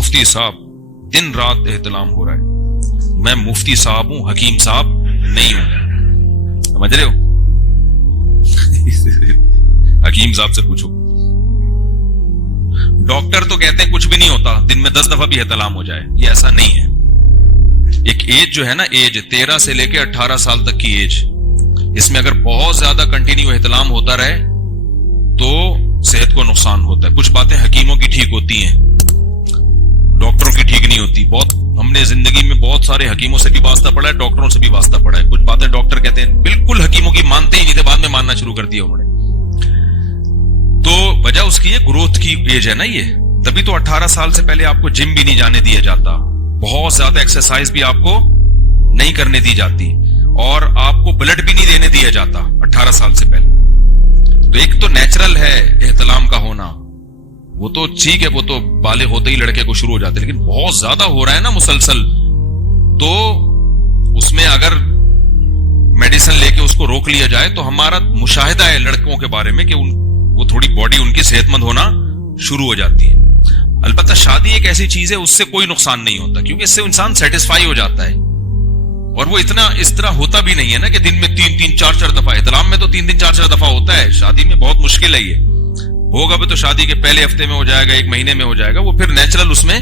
مفتی صاحب دن رات احتلام ہو رہا ہے. میں مفتی صاحب ہوں, حکیم صاحب نہیں ہوں. سمجھ رہے ہو؟ حکیم صاحب سے پوچھو. ڈاکٹر تو کہتے ہیں کچھ بھی نہیں ہوتا, دن میں 10 دفعہ بھی احتلام ہو جائے. یہ ایسا نہیں ہے. ایک ایج جو ہے نا, ایج 13 سے لے کے 18 سال تک کی ایج, اس میں اگر بہت زیادہ کنٹینیو احتلام ہوتا رہے تو صحت کو نقصان ہوتا ہے. کچھ باتیں حکیموں کی ٹھیک ہوتی ہیں, ڈاکٹروں کی ٹھیک نہیں ہوتی. بہت ہم نے زندگی میں بہت سارے حکیموں سے بھی واسطہ پڑا ہے, ڈاکٹروں سے بھی واسطہ پڑا ہے. کچھ باتیں ڈاکٹر کہتے ہیں بالکل حکیموں کی مانتے ہی نہیں تھے, بعد میں ماننا شروع کر دیا انہوں نے. تو وجہ اس کی ہے گروتھ کی ایج ہے نا یہ. تبھی تو 18 سال سے پہلے آپ کو جم بھی نہیں جانے دیا جاتا, بہت زیادہ ایکسرسائز بھی آپ کو نہیں کرنے دی جاتی, اور آپ کو بلڈ بھی نہیں دینے دیا جاتا 18 سال سے پہلے. تو ایک تو نیچرل ہے احتلام کا ہونا, وہ تو ٹھیک ہے, وہ تو بالغ ہوتے ہی لڑکے کو شروع ہو جاتے, لیکن بہت زیادہ ہو رہا ہے نا مسلسل, تو اس میں اگر میڈیسن لے کے اس کو روک لیا جائے تو ہمارا مشاہدہ ہے لڑکوں کے بارے میں کہ وہ تھوڑی باڈی ان کی صحت مند ہونا شروع ہو جاتی ہے. البتہ شادی ایک ایسی چیز ہے اس سے کوئی نقصان نہیں ہوتا, کیونکہ اس سے انسان سیٹسفائی ہو جاتا ہے, اور وہ اتنا اس طرح ہوتا بھی نہیں ہے نا کہ دن میں 3-3 4-4 دفعہ. احتلام میں تو 3-3 4-4 دفعہ ہوتا ہے, شادی میں بہت مشکل ہے. یہ ہوگا بھی تو شادی کے پہلے ہفتے میں ہو جائے گا, 1 مہینے میں ہو جائے گا. وہ پھر نیچرل اس میں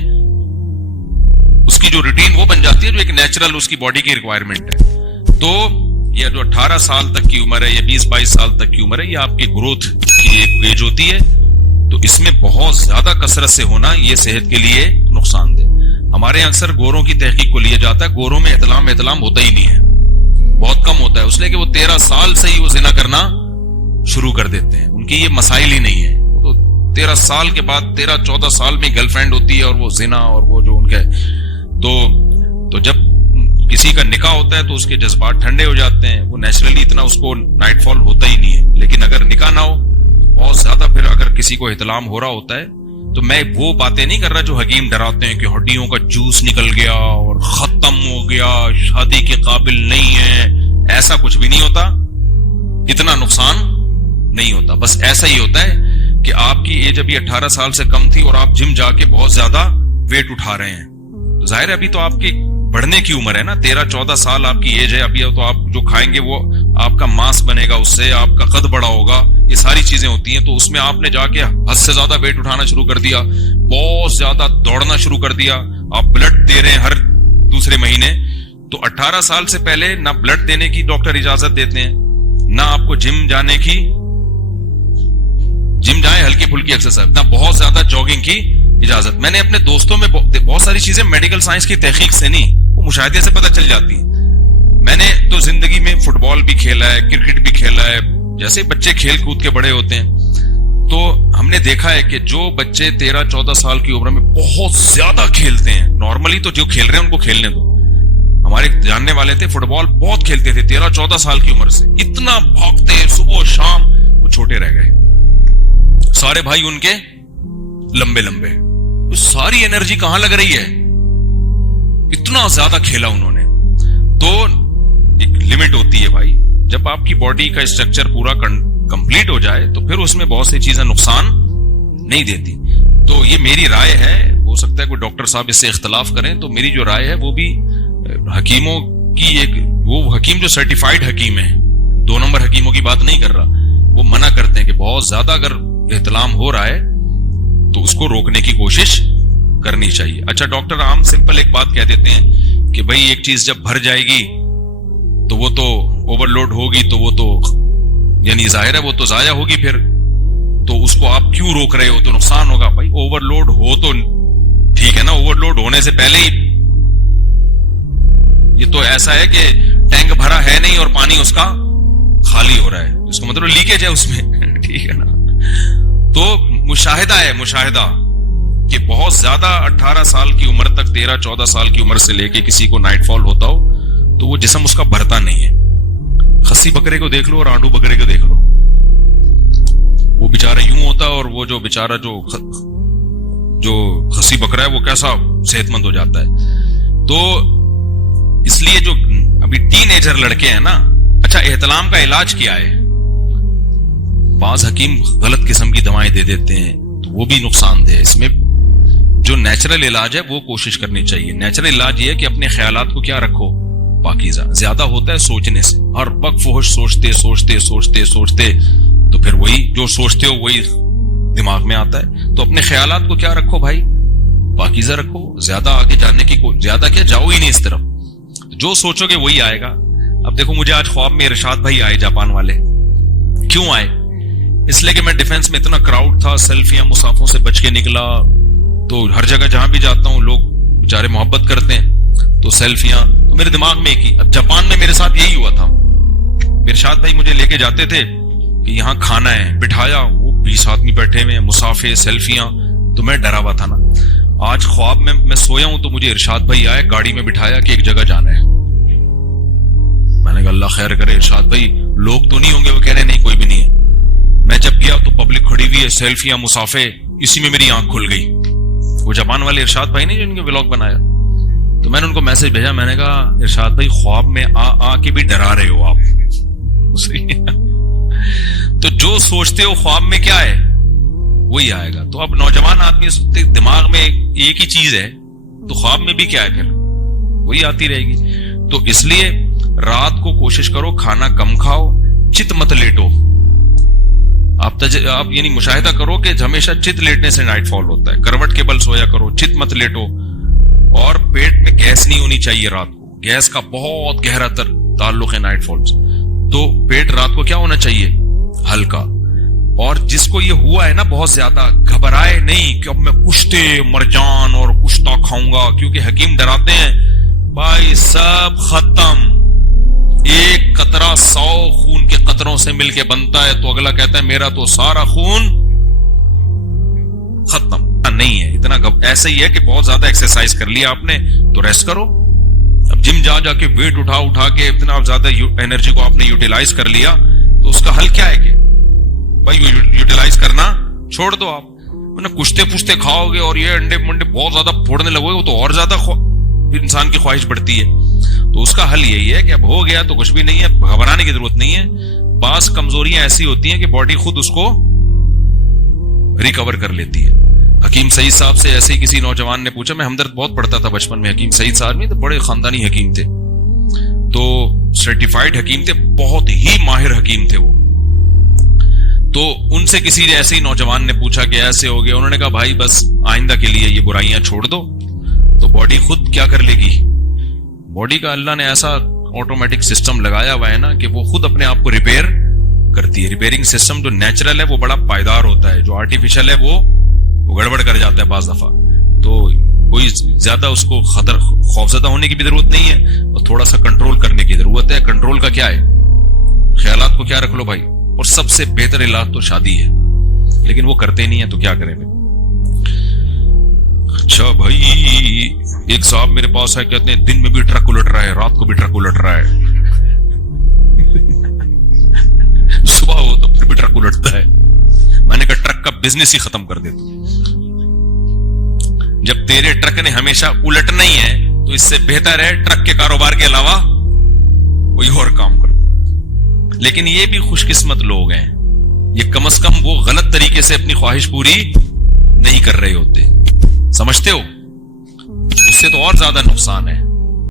اس کی جو روٹین وہ بن جاتی ہے, جو ایک نیچرل اس کی باڈی کی ریکوائرمنٹ ہے. تو یہ جو 18 سال تک کی عمر ہے یا 20-22 سال تک کی عمر ہے, یہ آپ کی گروتھ کی ایک ایج ہوتی ہے. تو اس میں بہت زیادہ کثرت سے ہونا یہ صحت کے لیے نقصان دہ. ہمارے یہاں اکثر گوروں کی تحقیق کو لیا جاتا ہے, گوروں میں احتلام ہوتا ہی نہیں ہے, بہت کم ہوتا ہے, اس لیے کہ وہ 13 سال سے ہی وہ زنا کرنا شروع کر دیتے ہیں. ان کی یہ مسائل ہی نہیں ہے. تو 13 سال کے بعد 13-14 سال میں گرل فرینڈ ہوتی ہے, اور وہ زنا اور وہ جو ان کے, تو جب کسی کا نکاح ہوتا ہے تو اس کے جذبات ٹھنڈے ہو جاتے ہیں, وہ نیچرلی اتنا اس کو نائٹ فال ہوتا ہی نہیں ہے. لیکن اگر نکاح نہ ہو بہت زیادہ, پھر اگر کسی کو احتلام ہو رہا ہوتا ہے, تو میں وہ باتیں نہیں کر رہا جو حکیم ڈراتے ہیں کہ ہڈیوں کا جوس نکل گیا اور ختم ہو گیا, شادی کے قابل نہیں ہے. ایسا کچھ بھی نہیں ہوتا, اتنا نقصان نہیں ہوتا. بس ایسا ہی ہوتا ہے کہ آپ کی ایج ابھی 18 سال سے کم تھی اور آپ جم جا کے بہت زیادہ ویٹ اٹھا رہے ہیں. تو ظاہر ہے ابھی تو آپ کی بڑھنے کی عمر ہے نا, 13-14 سال آپ کی ایج ہے ابھی. تو آپ جو کھائیں گے وہ آپ کا ماس بنے گا, اس سے آپ کا قد بڑا ہوگا, یہ ساری چیزیں ہوتی ہیں. تو اس میں آپ نے جا کے حد سے زیادہ ویٹ اٹھانا شروع کر دیا, بہت زیادہ دوڑنا شروع کر دیا, آپ بلڈ دے رہے ہیں ہر دوسرے مہینے. تو 18 سال سے پہلے نہ بلڈ دینے کی ڈاکٹر اجازت دیتے ہیں, نہ آپ کو جم جانے کی, جم جائیں ہلکی پھلکی ایکسرسائز, نہ بہت زیادہ جاگنگ کی اجازت. میں نے اپنے دوستوں میں بہت ساری چیزیں میڈیکل سائنس کی تحقیق سے نہیں, وہ مشاہدے سے پتہ چل جاتی ہیں. میں نے تو زندگی میں فٹ بال بھی کھیلا ہے, کرکٹ بھی کھیلا ہے, جیسے بچے کھیل کود کے بڑے ہوتے ہیں. تو ہم نے دیکھا ہے کہ جو بچے 13-14 سال کی عمر میں بہت زیادہ کھیلتے ہیں, نارملی تو جو کھیل رہے ہیں ان کو کھیلنے دو. ہمارے جاننے والے تھے فٹ بال بہت کھیلتے تھے 13-14 سال کی عمر سے, اتنا بھاگتے صبح شام, وہ چھوٹے رہ گئے. سارے بھائی ان کے لمبے لمبے, تو ساری انرجی کہاں لگ رہی ہے, اتنا زیادہ کھیلا انہوں نے. تو ایک لمٹ ہوتی ہے بھائی, جب آپ کی باڈی کا اسٹرکچر پورا کمپلیٹ ہو جائے تو پھر اس میں بہت سی چیزیں نقصان نہیں دیتی. تو یہ میری رائے ہے, ہو سکتا ہے کوئی ڈاکٹر صاحب اس سے اختلاف کریں. تو میری جو رائے ہے وہ بھی حکیموں کی, ایک وہ حکیم جو سرٹیفائیڈ حکیم ہے, 2 نمبر حکیموں کی بات نہیں کر رہا, وہ منع کرتے ہیں کہ بہت زیادہ اگر احتلام ہو رہا ہے تو اس کو روکنے کی کوشش کرنی چاہیے. اچھا ڈاکٹر عام سمپل ایک بات کہہ دیتے ہیں کہ بھائی ایک چیز جب بھر جائے گی تو وہ تو اوور لوڈ ہوگی, تو وہ تو یعنی ظاہر ہے وہ تو ضائع ہوگی پھر, تو اس کو آپ کیوں روک رہے ہو, تو نقصان ہوگا. بھائی اوور لوڈ ہو تو ٹھیک ہے نا, اوور لوڈ ہونے سے پہلے ہی, یہ تو ایسا ہے کہ ٹینک بھرا ہے نہیں اور پانی اس کا خالی ہو رہا ہے, اس کا مطلب لیکیج ہے اس میں, ٹھیک ہے نا. تو مشاہدہ ہے, مشاہدہ کہ بہت زیادہ 18 سال کی عمر تک 13-14 سال کی عمر سے لے کے کسی کو نائٹ فال ہوتا ہو تو وہ جسم اس کا بھرتا نہیں ہے. خسی بکرے کو دیکھ لو اور آنڈو بکرے کو دیکھ لو, وہ بیچارہ یوں ہوتا ہے, اور وہ جو بیچارہ جو خسی بکرا ہے وہ کیسا صحت مند ہو جاتا ہے. تو اس لیے جو ابھی ٹین ایجر لڑکے ہیں نا, اچھا احتلام کا علاج کیا ہے, بعض حکیم غلط قسم کی دوائیں دے دیتے ہیں تو وہ بھی نقصان دہ ہے. اس میں جو نیچرل علاج ہے وہ کوشش کرنی چاہیے. نیچرل علاج یہ ہے کہ اپنے خیالات کو کیا رکھو, پاکیزہ. زیادہ ہوتا ہے سوچنے سے, ہر وقت فحش سوچتے سوچتے سوچتے سوچتے, تو پھر وہی جو سوچتے ہو وہی دماغ میں آتا ہے. تو اپنے خیالات کو کیا رکھو بھائی, پاکیزہ رکھو. زیادہ آگے جانے کی زیادہ کیا جاؤ ہی نہیں اس طرف, جو سوچو گے وہی آئے گا. اب دیکھو مجھے آج خواب میں ارشاد بھائی آئے, جاپان والے. کیوں آئے؟ اس لیے کہ میں ڈیفنس میں اتنا کراؤڈ تھا, سیلفیاں مسافوں سے بچ کے نکلا, تو ہر جگہ جہاں بھی جاتا ہوں لوگ بیچارے محبت کرتے ہیں, تو سیلفیاں, تو میرے دماغ میں ایک ہی. اب جاپان میں میرے ساتھ یہی ہوا تھا. ارشاد بھائی مجھے لے کے جاتے تھے کہ یہاں کھانا ہے, بٹھایا, وہ 20 آدمی بیٹھے ہوئے ہیں, مسافے, سیلفیاں, تو میں ڈرا ہوا تھا نا. آج خواب میں سویا ہوں تو مجھے ارشاد بھائی آئے, گاڑی میں بٹھایا کہ ایک جگہ جانا ہے. میں نے کہا اللہ خیر کرے. ارشاد بھائی لوگ تو نہیں ہوں گے؟ وہ کہہ رہے نہیں کوئی بھی نہیں ہے. میں جب گیا تو پبلک کھڑی ہوئی ہے, سیلفیاں, مسافے, اسی میں میری آنکھ کھل گئی. وہ جاپان والے ارشاد بھائی نے جو ان کے ولاگ بنایا, تو میں نے ان کو میسج بھیجا, میں نے کہا ارشاد بھائی خواب میں آ کے بھی ڈرا رہے ہو آپ. تو جو سوچتے ہو خواب میں کیا ہے وہی آئے گا. تو اب نوجوان آدمی دماغ میں ایک ہی چیز ہے, تو خواب میں بھی کیا ہے پھر وہی آتی رہے گی. تو اس لیے رات کو کوشش کرو کھانا کم کھاؤ, چت مت لیٹو. آپ یعنی مشاہدہ کرو کہ ہمیشہ چت لیٹنے سے نائٹ فال ہوتا ہے. کروٹ کے بل سویا کرو, چت مت لیٹو. اور پیٹ میں گیس نہیں ہونی چاہیے رات کو. گیس کا بہت گہرا تر تعلق ہے نائٹ فال سے. تو پیٹ رات کو کیا ہونا چاہیے, ہلکا. اور جس کو یہ ہوا ہے نا بہت زیادہ, گھبرائے نہیں کہ اب میں کشتے مرجان اور کشتا کھاؤں گا, کیونکہ حکیم ڈراتے ہیں بھائی سب ختم. ایک قطرہ 100 خون کے قطروں سے مل کے بنتا ہے, تو اگلا کہتا ہے میرا تو سارا خون ختم. نہیں ہے اتنا. ایسے ہی ہے کہ بہت زیادہ ایکسرسائز کر لیا آپ نے تو ریسٹ کرو. اب جم جا کے ویٹ اٹھا کے اتنا زیادہ انرجی کو آپ نے یوٹیلائز کر لیا, تو اس کا حل کیا ہے کہ بھائی یوٹیلائز کرنا چھوڑ دو. آپ کشتے پشتے کھاؤ گے اور یہ انڈے منڈے بہت زیادہ پھوڑنے لگو گے, تو اور زیادہ انسان کی خواہش بڑھتی ہے. تو اس کا حل یہی ہے کہ اب ہو گیا تو کچھ بھی نہیں ہے, گھبرانے کی ضرورت نہیں ہے. بعض کمزوریاں ایسی ہوتی ہیں کہ باڈی خود اس کو ریکور کر لیتی ہے. حکیم سعید صاحب سے ایسے ہی کسی نوجوان نے پوچھا, میں ہمدرد بہت پڑھتا تھا بچپن میں. حکیم سعید صاحب نہیں تو بڑے خاندانی حکیم تھے, تو سرٹیفائیڈ حکیم تھے, بہت ہی ماہر حکیم تھے وہ. تو ان سے کسی ایسے ہی نوجوان نے پوچھا کہ ایسے ہو گیا. انہوں نے کہا بھائی بس آئندہ کے لیے یہ برائیاں چھوڑ دو, تو باڈی خود کیا کر لے گی. باڈی کا اللہ نے ایسا آٹومیٹک سسٹم لگایا ہوا ہے نا کہ وہ خود اپنے آپ کو ریپیئر کرتی ہے. ریپیئرنگ سسٹم جو نیچرل ہے وہ بڑا پائیدار ہوتا ہے, جو آرٹیفیشل ہے وہ گڑبڑ کر جاتا ہے بعض دفعہ. تو کوئی زیادہ اس کو خوفزدہ ہونے کی بھی ضرورت نہیں ہے, اور تھوڑا سا کنٹرول کرنے کی ضرورت ہے. کنٹرول کا کیا ہے, خیالات کو کیا رکھ لو بھائی. اور سب سے بہتر علاج تو شادی ہے, لیکن وہ کرتے نہیں ہیں, تو کیا کریں. اچھا بھائی ایک صاحب میرے پاس ہے, کہتے ہیں دن میں بھی ٹرک الٹ رہا ہے, رات کو بھی ٹرک الٹ رہا ہے, صبح ہو تو پھر بھی ٹرک الٹتا ہے. میں نے کہا ٹرک کا بزنس ہی ختم کر دے. جب تیرے ٹرک نے ہمیشہ الٹنا ہی ہے تو اس سے بہتر ہے ٹرک کے کاروبار کے علاوہ کوئی اور کام کر. لیکن یہ بھی خوش قسمت لوگ ہیں, یہ کم از کم وہ غلط طریقے سے اپنی خواہش پوری نہیں کر رہے ہوتے. سمجھتے ہو, اس سے تو اور زیادہ نقصان ہے.